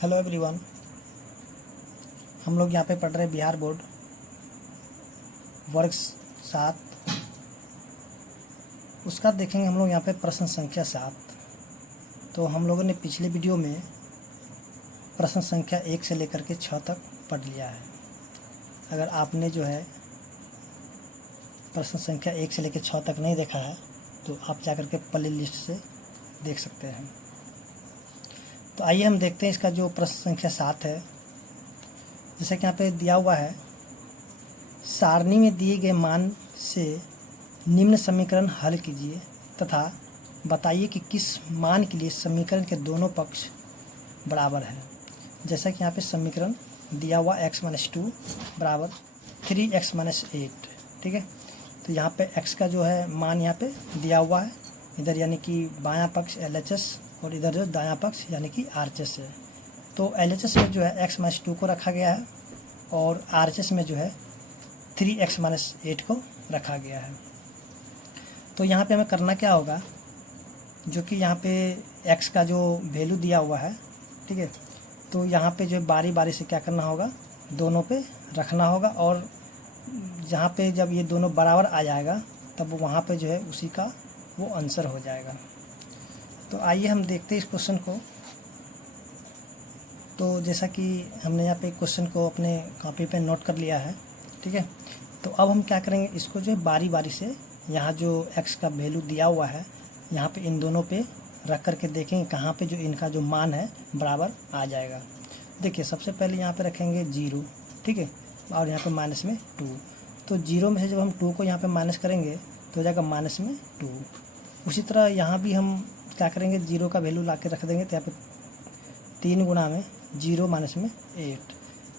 Hello everyone. हम लोग यहाँ पे पढ़ रहे हैं बिहार बोर्ड वर्ग 7। उसका देखेंगे हम लोग यहाँ पे प्रश्न संख्या 7। तो हम लोगों ने पिछले वीडियो में प्रश्न संख्या 1 से लेकर के 6 तक पढ़ लिया है। अगर आपने जो है प्रश्न संख्या 1 से लेकर 6 तक नहीं देखा है तो आप जा कर के प्ले लिस्ट से देख सकते हैं। तो आइए हम देखते हैं इसका जो प्रश्न संख्या 7 है। जैसे कि यहाँ पे दिया हुआ है, सारणी में दिए गए मान से निम्न समीकरण हल कीजिए तथा बताइए कि किस मान के लिए समीकरण के दोनों पक्ष बराबर है। जैसा कि यहाँ पे समीकरण दिया हुआ x-2 बराबर 3x-8, ठीक है। तो यहाँ पे x का जो है मान यहाँ पे दिया हुआ है, इधर यानी कि बायां पक्ष LHS और इधर जो दायां पक्ष यानी कि RHS है। तो LHS में जो है x-2 को रखा गया है और RHS में जो है 3x-8 को रखा गया है। तो यहाँ पे हमें करना क्या होगा, जो कि यहाँ पे x का जो वैल्यू दिया हुआ है, ठीक है। तो यहाँ पे जो बारी बारी से क्या करना होगा, दोनों पे रखना होगा और जहाँ पे जब ये दोनों बराबर आ जाएगा तब वहाँ पे जो है उसी का वो आंसर हो जाएगा। तो आइए हम देखते हैं इस क्वेश्चन को। तो जैसा कि हमने यहाँ पे क्वेश्चन को अपने कॉपी पे नोट कर लिया है, ठीक है। तो अब हम क्या करेंगे, इसको जो है बारी बारी से यहाँ जो x का वैल्यू दिया हुआ है यहाँ पे इन दोनों पे रख करके देखेंगे कहाँ पे जो इनका जो मान है बराबर आ जाएगा। देखिए सबसे पहले यहाँ पे रखेंगे 0, ठीक है, और यहाँ पे माइनस में 2। तो 0 में से जब हम 2 को यहाँ पे माइनस करेंगे तो हो जाएगा माइनस में 2। उसी तरह यहाँ भी हम क्या करेंगे, 0 का वैल्यू ला के रख देंगे। तो यहाँ पे 3 गुना में 0 माइनस में 8।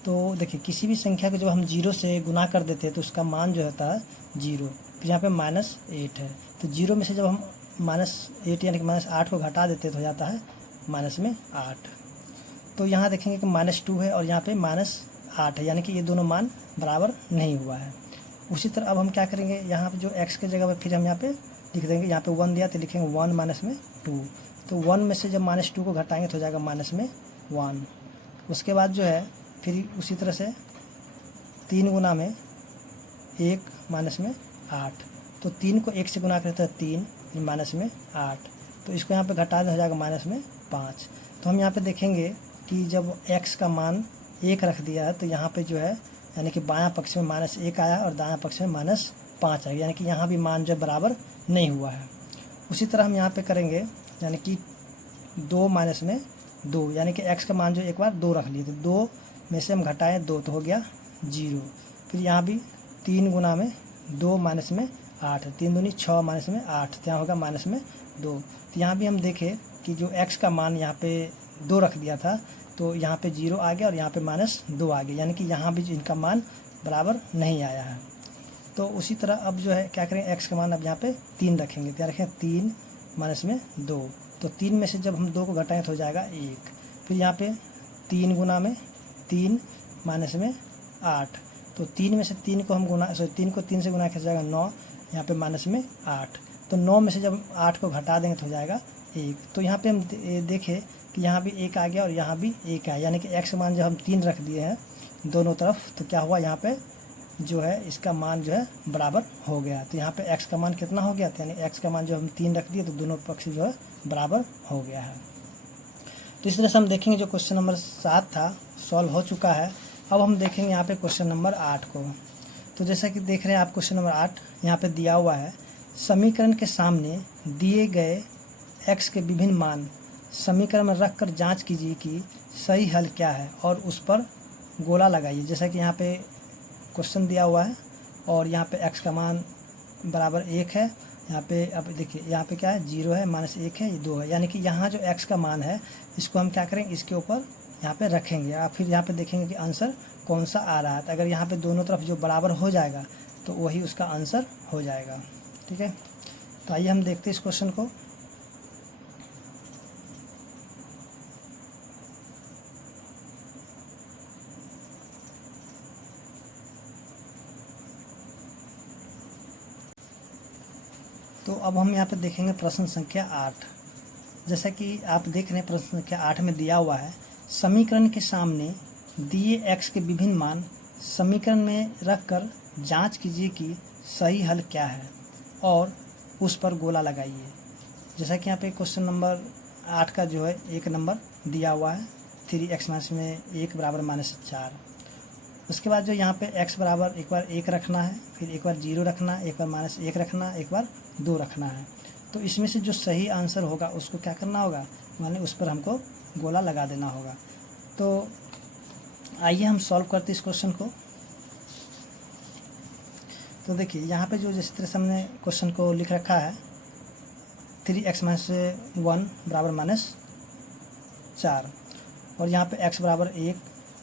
तो देखिए किसी भी संख्या को जब हम 0 से गुना कर देते हैं तो उसका मान जो होता है 0। फिर यहाँ पे -8 है, तो 0 में से जब हम -8 यानी कि -8 को घटा देते हैं तो हो जाता है माइनस में 8। तो यहाँ देखेंगे कि -2 है और यहाँ पे -8 है, यानी कि ये दोनों मान बराबर नहीं हुआ है। उसी तरह अब हम क्या करेंगे, यहाँ पे जो x के जगह पर फिर हम यहाँ पे लिख देंगे, यहाँ पे 1 दिया तो लिखेंगे 1 माइनस में 2। तो 1 में से जब -2 को घटाएंगे तो हो जाएगा माइनस में 1। उसके बाद जो है फिर उसी तरह से 3 गुना में 1 माइनस में 8। तो 3 को 1 से गुना करते हैं 3, फिर माइनस में 8। तो इसको यहाँ पे घटा दें हो जाएगा माइनस में 5। तो हम यहाँ पे देखेंगे कि जब x का मान 1 रख दिया है तो यहाँ पे जो है यानी कि बायां पक्ष में -1 आया और दायां पक्ष में -5 आया, यानी कि यहाँ भी मान जो बराबर नहीं हुआ है। उसी तरह हम यहाँ पे करेंगे, यानी कि 2 माइनस में 2, यानी कि x का मान जो एक बार 2 रख लिए तो 2 में से हम घटाएं 2 तो हो गया 0। फिर यहाँ भी 3 गुना में 2 माइनस में 8, 3 दूनी 6 माइनस में 8, तो यहाँ होगा माइनस में 2। तो यहाँ भी हम देखें कि जो x का मान यहाँ पे 2 रख दिया था तो यहाँ पे 0 आ गया और यहाँ पे -2 आ गया, यानी कि यहाँ भी इनका मान बराबर नहीं आया है। तो उसी तरह अब जो है क्या करेंगे, x का मान अब यहाँ पे 3 रखेंगे। तो रखें 3 माइनस में 2, तो 3 में से जब हम 2 को घटाएं तो हो जाएगा 1। फिर यहाँ पे 3 गुना में 3 माइनस में 8, तो 3 में से 3 को हम गुना 3 को 3 से गुना कर जाएगा 9, यहाँ पे माइनस में 8। तो 9 में से जब 8 को घटा देंगे तो हो जाएगा 1। तो यहाँ पे हम देखें कि यहाँ भी 1 आ गया और यहाँ भी 1 आया, यानी कि x का मान जब हम 3 रख दिए हैं दोनों तरफ तो क्या हुआ, यहाँ पे जो है इसका मान जो है बराबर हो गया। तो यहाँ पे x का मान कितना हो गया, तो यानी x का मान जो हम 3 रख दिए तो दोनों पक्ष जो है बराबर हो गया है। तो इस तरह से हम देखेंगे जो क्वेश्चन नंबर 7 था सॉल्व हो चुका है। अब हम देखेंगे यहाँ पे क्वेश्चन नंबर 8 को। तो जैसा कि देख रहे हैं आप क्वेश्चन नंबर 8 यहाँ पे दिया हुआ है, समीकरण के सामने दिए गए x के विभिन्न मान समीकरण में रख कर जाँच कीजिए कि सही हल क्या है और उस पर गोला लगाइए। जैसा कि यहाँ पे क्वेश्चन दिया हुआ है और यहाँ पे x का मान बराबर 1 है। यहाँ पे अब देखिए यहाँ पे क्या है, 0 है, -1 है, ये 2 है, यानी कि यहाँ जो x का मान है इसको हम क्या करेंगे, इसके ऊपर यहाँ पे रखेंगे और फिर यहाँ पे देखेंगे कि आंसर कौन सा आ रहा है। तो अगर यहाँ पे दोनों तरफ जो बराबर हो जाएगा तो वही उसका आंसर हो जाएगा, ठीक है। तो आइए हम देखते हैं इस क्वेश्चन को। तो अब हम यहाँ पे देखेंगे प्रश्न संख्या 8। जैसा कि आप देख रहे हैं प्रश्न संख्या 8 में दिया हुआ है, समीकरण के सामने दिए x के विभिन्न मान समीकरण में रखकर जांच कीजिए कि सही हल क्या है और उस पर गोला लगाइए। जैसा कि यहाँ पे क्वेश्चन नंबर 8 का जो है एक नंबर दिया हुआ है 3x में 1 बराबर -4। उसके बाद जो यहाँ पे x बराबर एक बार 1 रखना है, फिर एक बार 0 रखना है, एक बार -1 रखना है, एक बार 2 रखना है। तो इसमें से जो सही आंसर होगा उसको क्या करना होगा, माने उस पर हमको गोला लगा देना होगा। तो आइए हम सॉल्व करते इस क्वेश्चन को। तो देखिए यहाँ पे जो जिस तरह से हमने क्वेश्चन को लिख रखा है 3x - 1 बराबर -4 और यहाँ पे x बराबर 1,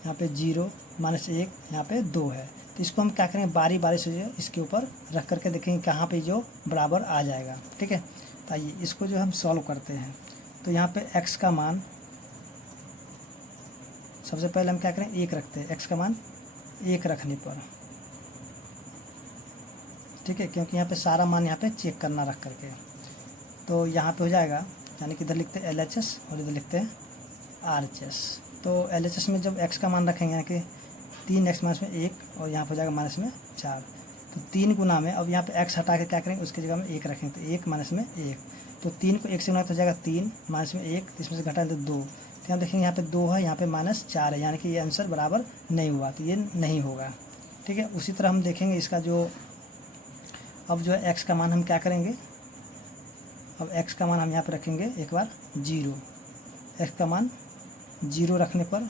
यहाँ पे 0 -1, यहाँ पे 2 है। तो इसको हम क्या करेंगे, बारी बारी से जो इसके ऊपर रख करके देखेंगे कहाँ पे जो बराबर आ जाएगा। ठीक है, तो आइए इसको जो हम सॉल्व करते हैं। तो यहाँ पे x का मान सबसे पहले हम क्या करें 1 रखते हैं, x का मान 1 रखने पर, ठीक है, क्योंकि यहाँ पे सारा मान यहाँ पे चेक करना रख करके। तो यहाँ पे हो जाएगा, यानी कि इधर लिखते हैं LHS और इधर लिखते हैं RHS। तो LHS में जब x का मान रखेंगे यानी कि 3x - 1 और यहाँ पर हो जाएगा -4। तो 3 गुना में अब यहाँ पे x हटा के क्या करेंगे उसकी जगह में 1 रखेंगे, तो 1 - 1। तो 3 को 1 से गुना तो हो जाएगा 3 -1, इसमें से घटा तो 2। तो यहाँ देखेंगे यहाँ पे 2 है, यहाँ पे -4 है, यानी कि ये आंसर बराबर नहीं हुआ, तो ये नहीं होगा। ठीक है, उसी तरह हम देखेंगे इसका जो अब जो है x का मान हम क्या करेंगे, अब x का मान हम यहाँ पे रखेंगे एक बार 0। x का मान 0 रखने पर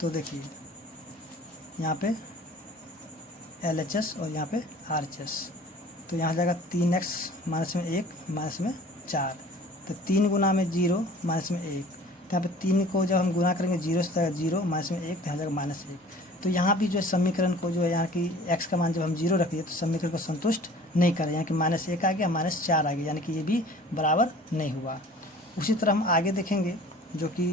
तो देखिए यहाँ पे LHS और यहाँ पे RHS, तो यहाँ जाएगा 3x - 1 -4। तो 3 गुना में 0 -1, तो यहाँ पे 3 को जब हम गुना करेंगे 0 से जाएगा 0 -1, तो यहाँ जाएगा -1। तो यहाँ भी जो है समीकरण को जो है यहाँ की x का मान जब हम 0 रख दिए तो समीकरण को संतुष्ट नहीं कर रहे, यहाँ कि -1 आ गया, -4 आ गया, यानी कि ये भी बराबर नहीं हुआ। उसी तरह हम आगे देखेंगे जो कि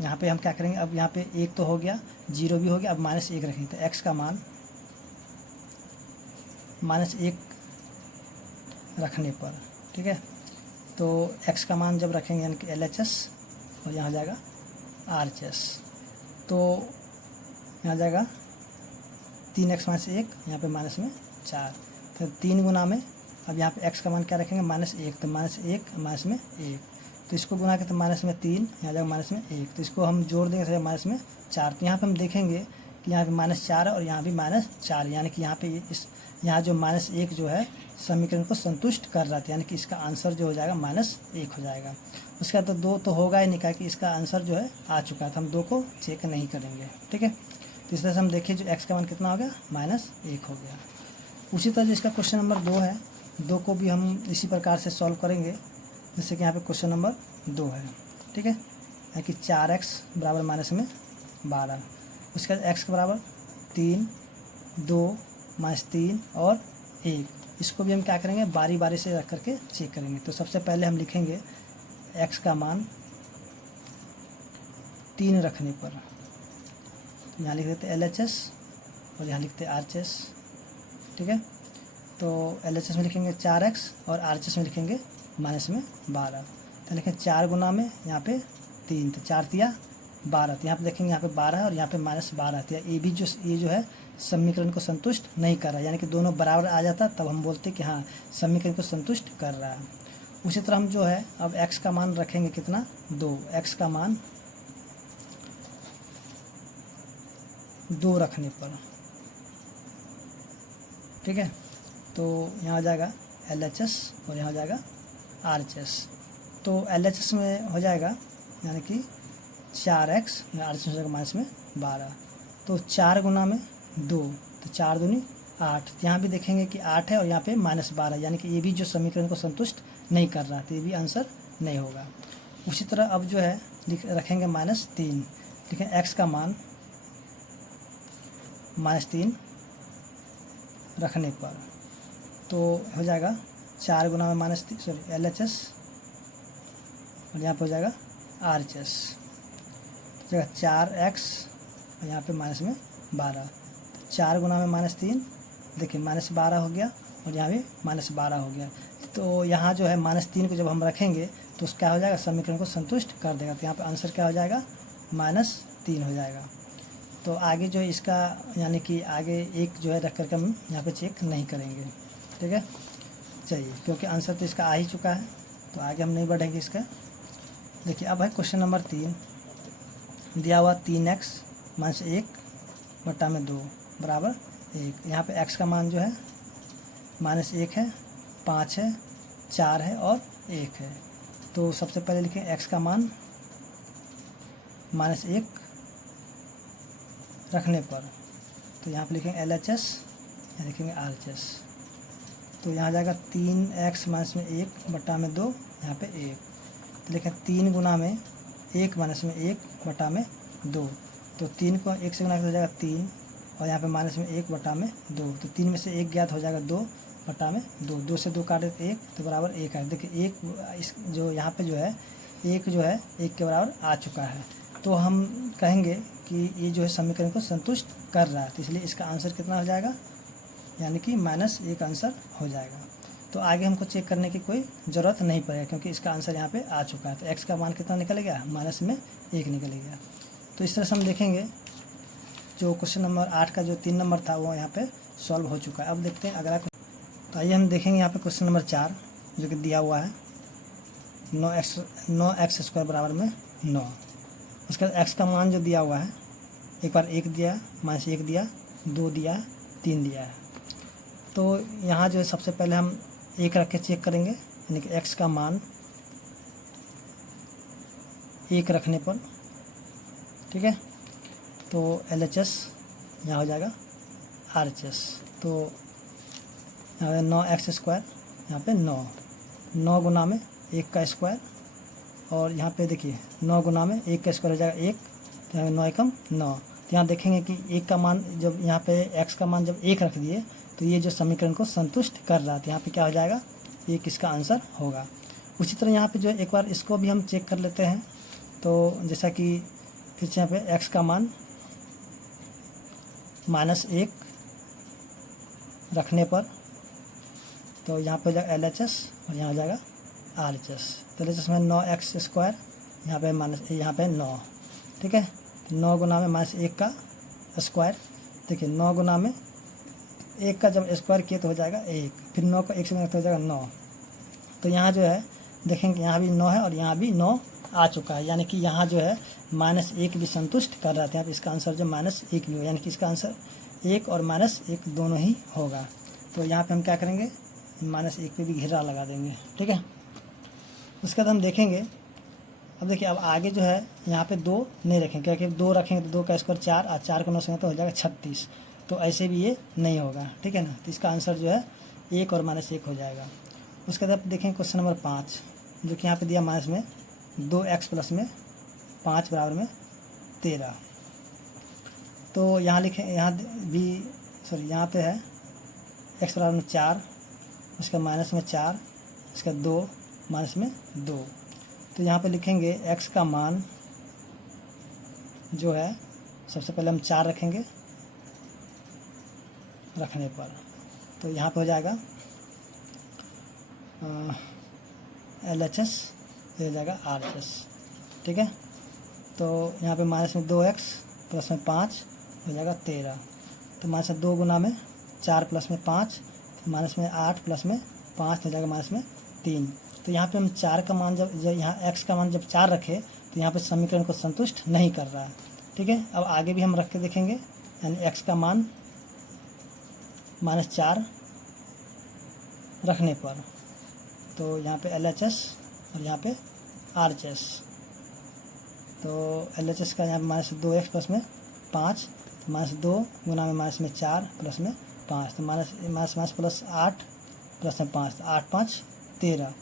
यहाँ पे हम क्या करेंगे, अब यहाँ पे 1 तो हो गया, 0 भी हो गया, अब -1 रखेंगे। तो x का मान -1 रखने पर, ठीक है, तो x का मान जब रखेंगे यानी कि LHS और यहाँ जाएगा RHS, तो यहाँ जाएगा 3x - 1, यहाँ पे -4। तो 3 गुना में अब यहाँ पे x का मान क्या रखेंगे -1, तो -1 -1, तो इसको गुना के तो -3, यहाँ जाएगा -1, तो इसको हम जोड़ देंगे तो -4। तो यहाँ पे हम देखेंगे कि यहाँ पे -4 है और यहाँ भी -4, यानी कि यहाँ पे यहाँ जो -1 जो है समीकरण को संतुष्ट कर रहा था, यानी कि इसका आंसर जो हो जाएगा -1 हो जाएगा। उसका तो 2 तो होगा ही नहीं, क्या कि इसका आंसर जो है आ चुका है, तो हम 2 को चेक नहीं करेंगे। ठीक है, तो इस तरह से हम देखिए जो x का मान कितना हो गया -1 हो गया। उसी तरह जिसका क्वेश्चन नंबर 2 है, 2 को भी हम इसी प्रकार से सॉल्व करेंगे, जैसे कि यहाँ पे क्वेश्चन नंबर 2 है। ठीक है, यानी कि 4x बराबर -12, उसके बाद x के बराबर 3, 2 -3 और 1। इसको भी हम क्या करेंगे बारी बारी से रख करके चेक करेंगे। तो सबसे पहले हम लिखेंगे x का मान 3 रखने पर, यहाँ लिख देते LHS और यहाँ लिखते RHS। ठीक है, तो LHS में लिखेंगे 4x और RHS में लिखेंगे -12। तो लिखें 4 गुना में यहाँ पे 3, तो 4 तिया 12, तो यहाँ पे देखेंगे यहाँ पे 12 है और यहाँ पे -12, तो ये जो है समीकरण को संतुष्ट नहीं कर रहा है, यानी कि दोनों बराबर आ जाता तब हम बोलते कि हाँ समीकरण को संतुष्ट कर रहा है। उसी तरह हम जो है अब x का मान रखेंगे कितना 2, x का मान 2 रखने पर। ठीक है, तो यहाँ आ जाएगा LHS और यहाँ हो जाएगा RHS। तो LHS में हो जाएगा यानी कि 4x, RHS हो जाएगा -12, तो 4 गुना में 2, तो 4 दूनी 8। यहाँ भी देखेंगे कि 8 है और यहाँ पे -12, यानी कि ये भी जो समीकरण को संतुष्ट नहीं कर रहा, तो ये भी आंसर नहीं होगा। उसी तरह अब जो है रखेंगे -3, लेकिन x का मान -3 रखने पर, तो हो जाएगा 4 गुना में LHS और यहाँ पे हो जाएगा RHS, तो जगह 4x और यहाँ पे -12, 4 गुना में -3, देखिए -12 हो गया और यहाँ भी -12 हो गया। तो यहाँ जो है -3 को जब हम रखेंगे तो उसका क्या हो जाएगा, समीकरण को संतुष्ट कर देगा। तो यहाँ पे आंसर क्या हो जाएगा, -3 हो जाएगा। तो आगे जो है इसका यानी कि आगे एक जो है रख करके हम यहाँ पे चेक नहीं करेंगे, ठीक है। चलिए, क्योंकि आंसर तो इसका आ ही चुका है तो आगे हम नहीं बढ़ेंगे इसका। देखिए अब है क्वेश्चन नंबर 3, दिया हुआ 3x - 1/2 बराबर 1। यहाँ पे x का मान जो है -1 है, 5 है, 4 है और 1 है। तो सबसे पहले लिखें x का मान -1 रखने पर, तो यहाँ पे लिखेंगे LHS या लिखेंगे RHS। तो यहाँ जाएगा 3x - 1/2, यहाँ पे 1। तो लिखें 3 गुना में 1 - 1/2। तो 3 को 1 से गुना हो जाएगा 3 और यहाँ पे -1/2। तो 3 में से 1 ज्ञात हो जाएगा 2/2। 2 से 2 काटे 1 तो बराबर 1 है। देखिए 1 इस जो यहाँ पे जो है 1 जो है 1 के बराबर आ चुका है। तो हम कहेंगे कि ये जो है समीकरण को संतुष्ट कर रहा है, तो इसलिए इसका आंसर कितना हो जाएगा, यानी कि -1 आंसर हो जाएगा। तो आगे हमको चेक करने की कोई ज़रूरत नहीं पड़ेगा क्योंकि इसका आंसर यहाँ पे आ चुका है। तो x का मान कितना निकल गया, -1 निकल गया। तो इस तरह से हम देखेंगे जो क्वेश्चन नंबर 8 का जो 3 नंबर था वो यहाँ पे सॉल्व हो चुका है। अब देखते हैं अगला। तो आइए हम देखेंगे यहाँ पे क्वेश्चन नंबर 4 जो कि दिया हुआ है 9x² बराबर में 9। इसका x का मान जो दिया हुआ है, एक बार 1 दिया, -1 दिया, 2 दिया, 3 दिया है। तो यहाँ जो है सबसे पहले हम 1 रख के चेक करेंगे, यानी कि x का मान 1 रखने पर, ठीक है। तो LHS यहाँ हो जाएगा RHS। तो यहाँ पे 9x², यहाँ पे 9 गुना में 1 का स्क्वायर, और यहाँ पे देखिए 9 गुना में 1 का स्क्वायर हो जाएगा 1, तो यहाँ 9 एकम 9। तो यहाँ देखेंगे कि 1 का मान जब यहाँ पे x का मान जब 1 रख दिए तो ये जो समीकरण को संतुष्ट कर रहा है, तो यहाँ पे क्या हो जाएगा, 1 इसका आंसर होगा। उसी तरह यहाँ पे जो एक बार इसको भी हम चेक कर लेते हैं। तो जैसा कि फिर से यहाँ पे x का मान -1 रखने पर, तो यहाँ पे हो जाएगा LHS और यहाँ हो जाएगा RHS। तो LHS में 9x², यहाँ पे 9, ठीक है। 9 गुना में -1 का स्क्वायर, देखिए 9 गुना में 1 का जब स्क्वायर किए तो हो जाएगा 1, फिर 9 का 1 से गुना तो हो जाएगा 9। तो यहाँ जो है देखेंगे यहाँ भी 9 है और यहाँ भी 9 आ चुका है, यानी कि यहाँ जो है -1 भी संतुष्ट कर रहा था। यहाँ पे इसका आंसर जो -1 भी हो, यानी कि इसका आंसर 1 और -1 दोनों ही होगा। तो यहाँ पे हम क्या करेंगे, -1 पे भी घेरा लगा देंगे, ठीक है। उसके बाद हम देखेंगे, अब देखिए अब आगे जो है यहाँ पे 2 नहीं रखेंगे, क्योंकि 2 रखेंगे तो 2 का स्क्वायर 4 और 4 को 9 से तो हो जाएगा 36। तो ऐसे भी ये नहीं होगा, ठीक है ना। तो इसका आंसर जो है 1 और -1 हो जाएगा। उसके बाद देखें क्वेश्चन नंबर 5 जो कि यहाँ पे दिया माइनस में 2x + में 5 बराबर में 13। तो यहाँ लिखें, यहाँ भी यहाँ पे है x बराबर में 4, उसका -4, इसका 2 -2। तो यहाँ पे लिखेंगे x का मान जो है सबसे पहले हम 4 रखेंगे रखने पर, तो यहाँ पे हो जाएगा LHS, ये हो जाएगा RHS, ठीक है। तो यहाँ पे -2x + में 5 हो जाएगा 13। तो -2 गुना में 4 + में 5, -8 + में 5 हो जाएगा -3। तो यहाँ पे हम 4 का मान जब यहाँ x का मान जब 4 रखे तो यहाँ पे समीकरण को संतुष्ट नहीं कर रहा है, ठीक है। अब आगे भी हम रख के देखेंगे, यानी x का मान -4 रखने पर, तो यहाँ पे LHS और यहाँ पे RHS। तो LHS का यहाँ पे -2x + में 5, -2 गुना में -4 + में 5, तो -+ +8 + में 5, 8 5 13।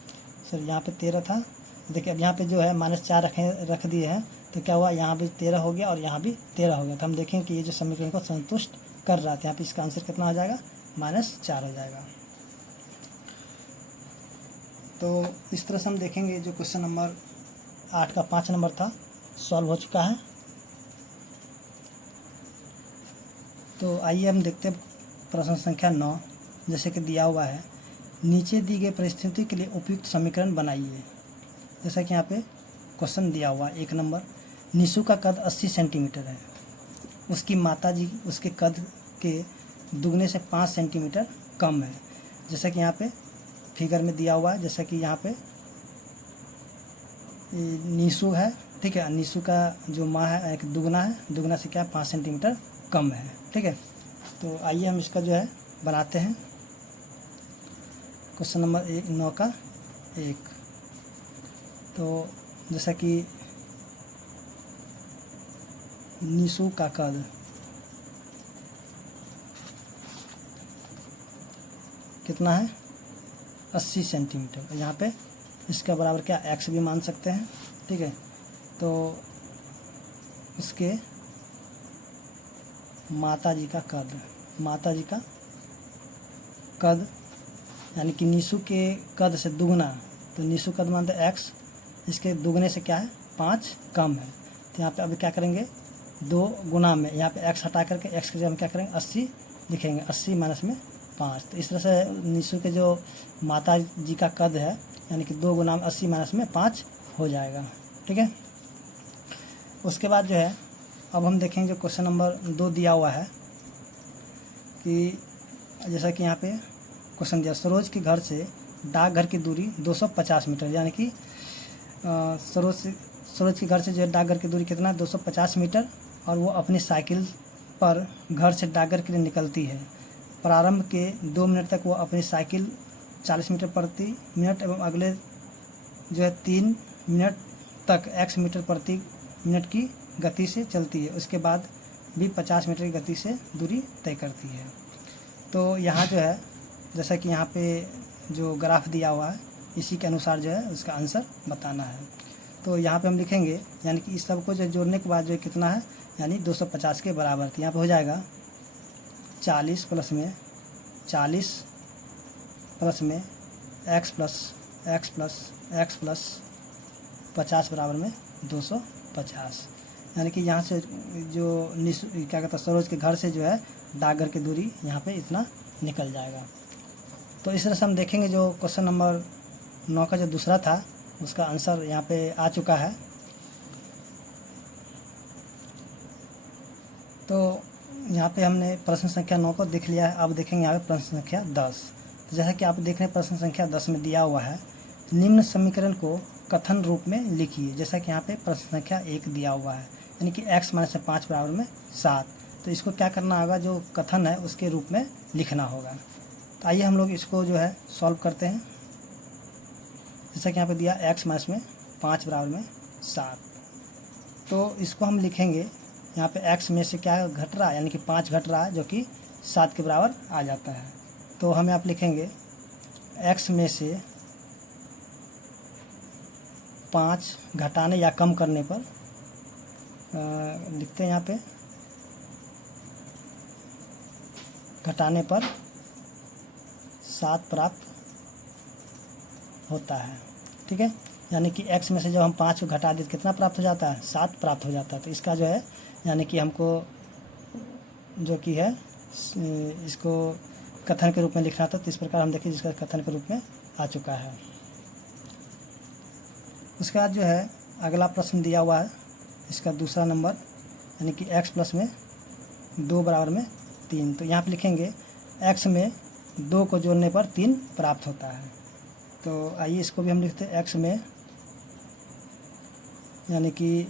सर यहाँ पे 13 था, देखिए अब यहाँ पे जो है -4 रख दिए हैं तो क्या हुआ, यहाँ भी 13 हो गया और यहाँ भी 13 हो गया। तो हम देखें कि ये जो समीकरण को संतुष्ट कर रहा था, यहाँ पे इसका आंसर कितना हो जाएगा, -4 हो जाएगा। तो इस तरह से हम देखेंगे जो क्वेश्चन नंबर 8 का 5 नंबर था सॉल्व हो चुका है। तो आइए हम देखते हैं प्रश्न संख्या 9, जैसे कि दिया हुआ है, नीचे दी गई परिस्थिति के लिए उपयुक्त समीकरण बनाइए। जैसा कि यहाँ पे क्वेश्चन दिया हुआ 1 नंबर, निशु का कद 80 सेंटीमीटर है, उसकी माताजी उसके कद के दुगने से 5 सेंटीमीटर कम है। जैसा कि यहाँ पे फिगर में दिया हुआ है, जैसा कि यहाँ पे निशु है, ठीक है, निशु का जो माँ है एक दुगना है, दुगना से क्या 5 सेंटीमीटर कम है, ठीक है। तो आइए हम इसका जो है बनाते हैं क्वेश्चन नंबर 9 का 1। तो जैसा कि निशु का कद कितना है 80 सेंटीमीटर, यहाँ पे इसका बराबर क्या x भी मान सकते हैं, ठीक है। तो उसके माताजी का कद यानी कि निशु के कद से दुगना, तो निशु कद मानते x, इसके दुगने से क्या है 5 कम है। तो यहाँ पे अभी क्या करेंगे 2 गुना में, यहाँ पे x हटा करके x के जगह हम क्या करेंगे 80 लिखेंगे, 80 माइनस में 5। तो इस तरह से निशु के जो माता जी का कद है यानी कि 2 गुना में 80 माइनस में 5 हो जाएगा, ठीक है। उसके बाद जो है अब हम देखेंगे जो क्वेश्चन नंबर 2 दिया हुआ है कि जैसा कि यहाँ पे क्वेश्चन दिया, सरोज के घर से डाकघर की दूरी 250 मीटर, यानी कि सरोज के घर से जो है डाकघर की दूरी कितना है 250 मीटर, और वो अपनी साइकिल पर घर से डाकघर के लिए निकलती है। प्रारंभ के 2 मिनट तक वो अपनी साइकिल 40 मीटर प्रति मिनट एवं अगले जो है 3 मिनट तक x मीटर प्रति मिनट की गति से चलती है, उसके बाद भी 50 मीटर की गति से दूरी तय करती है। तो यहाँ जो है जैसा कि यहाँ पे जो ग्राफ दिया हुआ है इसी के अनुसार जो है उसका आंसर बताना है। तो यहाँ पे हम लिखेंगे यानी कि इस सब को जो जोड़ने के बाद जो कितना है यानी 250 के बराबर। तो यहाँ पे हो जाएगा 40 प्लस में 40 प्लस में x प्लस 50 बराबर में 250, यानी कि यहाँ से जो क्या कहता है सरोज के घर से जो है डाकघर की दूरी यहाँ पे इतना निकल जाएगा। तो इस तरह से हम देखेंगे जो क्वेश्चन नंबर 9 का जो दूसरा था उसका आंसर यहाँ पे आ चुका है। तो यहाँ पे हमने प्रश्न संख्या 9 को देख लिया है। अब देखेंगे यहाँ पे प्रश्न संख्या 10। तो जैसा कि आप देख रहे हैं प्रश्न संख्या 10 में दिया हुआ है, निम्न समीकरण को कथन रूप में लिखिए। जैसा कि यहाँ पे प्रश्न संख्या 1 दिया हुआ है यानी कि x माइनस 5 बराबर में 7। तो इसको क्या करना होगा, जो कथन है उसके रूप में लिखना होगा। तो आइए हम लोग इसको जो है सॉल्व करते हैं। जैसा कि यहाँ पे दिया x माइनस में 5 बराबर में 7, तो इसको हम लिखेंगे यहाँ पे x में से क्या घट रहा है यानी कि 5 घट रहा है जो कि 7 के बराबर आ जाता है। तो हम यहाँ पे लिखेंगे x में से 5 घटाने या कम करने पर लिखते हैं यहाँ पे घटाने पर 7 प्राप्त होता है, ठीक है। यानी कि x में से जब हम 5 को घटा देते कितना प्राप्त हो जाता है 7 प्राप्त हो जाता है। तो इसका जो है यानी कि हमको जो कि है इसको कथन के रूप में लिखना था। तो इस प्रकार हम देखिए जिसका कथन के रूप में आ चुका है। उसके बाद जो है अगला प्रश्न दिया हुआ है, इसका दूसरा नंबर यानी कि x प्लस में 2 बराबर में 3। तो यहाँ पे लिखेंगे x में 2 को जोड़ने पर 3 प्राप्त होता है। तो आइए इसको भी हम लिखते हैं x में यानी कि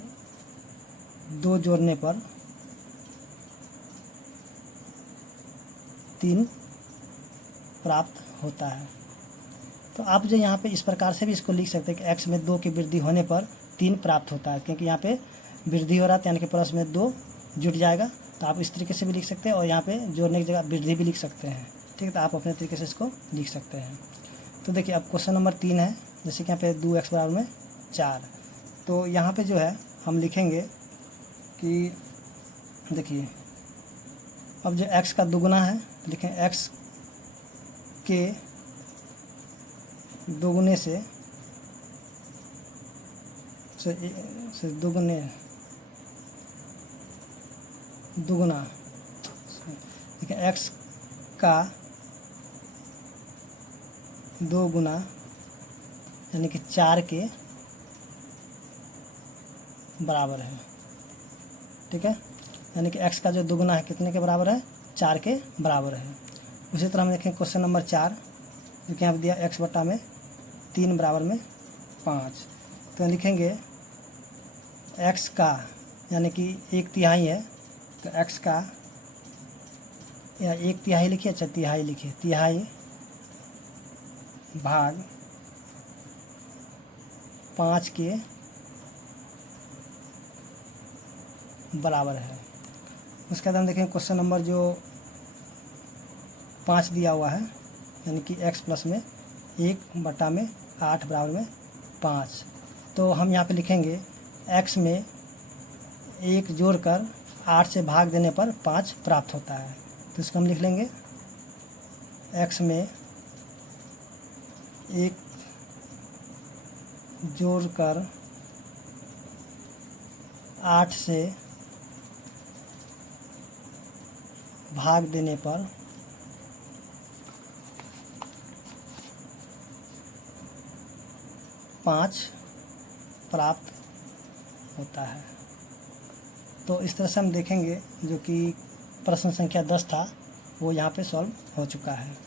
2 जोड़ने पर 3 प्राप्त होता है। तो आप जो यहाँ पे इस प्रकार से भी इसको लिख सकते हैं कि x में 2 की वृद्धि होने पर 3 प्राप्त होता है, क्योंकि यहाँ पे वृद्धि हो रहा है यानी कि प्लस में 2 जुट जाएगा। तो आप इस तरीके से भी लिख सकते हैं और यहाँ पे जोड़ने की जगह वृद्धि भी लिख सकते हैं, ठीक है। तो आप अपने तरीके से इसको लिख सकते हैं। तो देखिए अब क्वेश्चन नंबर 3 है, जैसे कि यहाँ पे 2x बराबर में 4। तो यहाँ पे जो है हम लिखेंगे कि देखिए अब जो x का दुगुना है तो लिखें x के दोगुने से दुगुना देखिए x का 2 गुना यानी कि 4 के बराबर है। ठीक है, यानी कि x का जो दुगुना है कितने के बराबर है, 4 के बराबर है। उसी तरह हम देखें क्वेश्चन नंबर 4, जो कि यहाँ पर दिया x बटा में 3 बराबर में 5। तो लिखेंगे x का, यानी कि 1/3 है, तो x का, या 1/3 लिखिए, अच्छा तिहाई लिखिए, तिहाई भाग 5 के बराबर है। उसके बाद हम देखें क्वेश्चन नंबर जो 5 दिया हुआ है, यानी कि x प्लस में 1 बटा में 8 बराबर में 5। तो हम यहाँ पे लिखेंगे x में 1 जोड़कर 8 से भाग देने पर 5 प्राप्त होता है। तो इसको हम लिख लेंगे x में 1 जोड़कर 8 से भाग देने पर 5 प्राप्त होता है। तो इस तरह से हम देखेंगे, जो कि प्रश्न संख्या 10 था वो यहाँ पे सॉल्व हो चुका है।